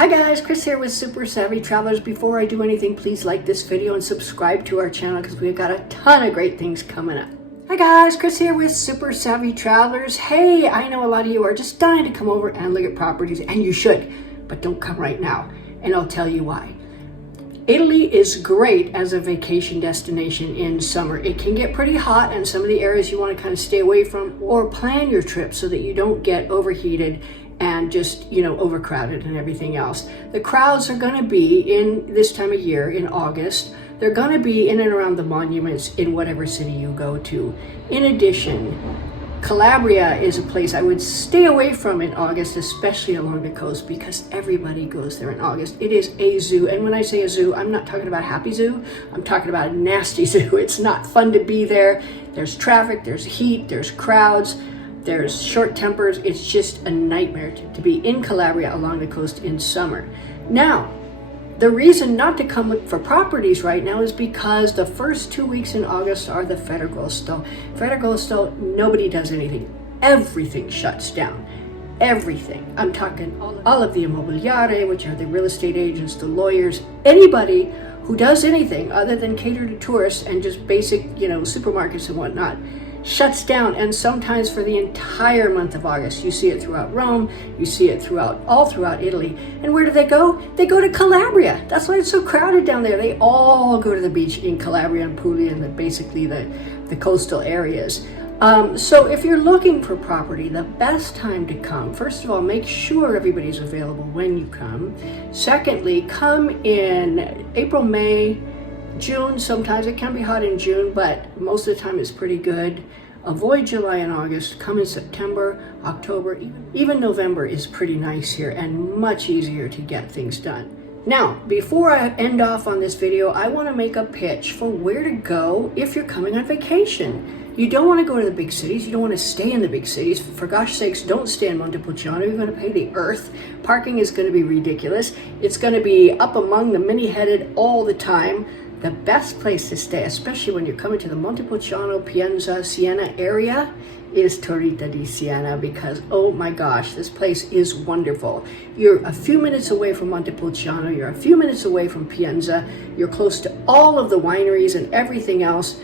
Hi guys, Chris here with Super Savvy Travelers. Before I do anything, please like this video and subscribe to our channel because we've got a ton of great things coming up. Hi guys, Chris here with Super Savvy Travelers. Hey, I know a lot of you are just dying to come over and look at properties, and you should, but don't come right now, and I'll tell you why. Italy is great as a vacation destination in summer. It can get pretty hot in some of the areas you want to kind of stay away from, or plan your trip so that you don't get overheated and just, overcrowded and everything else. The crowds are going to be in this time of year in August. They're going to be in and around the monuments in whatever city you go to. In addition, Calabria is a place I would stay away from in August, especially along the coast, because everybody goes there in August. It is a zoo, and when I say a zoo, I'm not talking about a happy zoo. I'm talking about a nasty zoo. It's not fun to be there. There's traffic, there's heat, there's crowds, there's short tempers. It's just a nightmare to be in Calabria along the coast in summer. Now, the reason not to come look for properties right now is because the first 2 weeks in August are the Ferragosto. Ferragosto, nobody does anything. Everything shuts down. Everything. I'm talking all of the immobiliare, which are the real estate agents, the lawyers, anybody who does anything other than cater to tourists and just basic, supermarkets and whatnot, shuts down, and sometimes for the entire month of August. You see it throughout Rome, you see it all throughout Italy. And where do they go? They go to Calabria. That's why it's so crowded down there. They all go to the beach in Calabria and Puglia and basically the coastal areas. So if you're looking for property, the best time to come, first of all, make sure everybody's available when you come. Secondly, come in April, May, June. Sometimes it can be hot in June, but most of the time it's pretty good. Avoid July and August. Come in September, October, even November is pretty nice here and much easier to get things done. Now, before I end off on this video, I want to make a pitch for where to go if you're coming on vacation. You don't want to go to the big cities. You don't want to stay in the big cities. For gosh sakes, don't stay in Montepulciano. You're going to pay the earth. Parking is going to be ridiculous. It's going to be up among the many-headed all the time. The best place to stay, especially when you're coming to the Montepulciano, Pienza, Siena area, is Torrita di Siena, because oh my gosh, this place is wonderful. You're a few minutes away from Montepulciano, you're a few minutes away from Pienza, you're close to all of the wineries and everything else.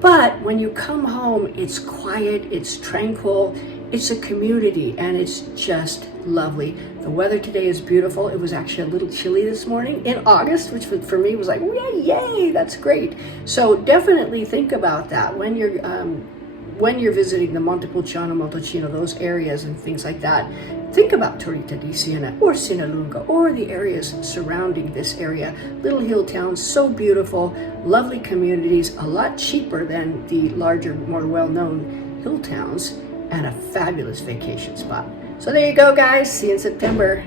But when you come home, it's quiet, it's tranquil, it's a community, and it's just lovely. The weather today is beautiful. It was actually a little chilly this morning in August, which for me was like, yay, that's great. So definitely think about that when you're visiting the Montepulciano, Montalcino, those areas and things like that. Think about Torrita di Siena or Sinalunga or the areas surrounding this area. Little hill towns, so beautiful, lovely communities, a lot cheaper than the larger, more well-known hill towns, and a fabulous vacation spot. So there you go, guys. See you in September.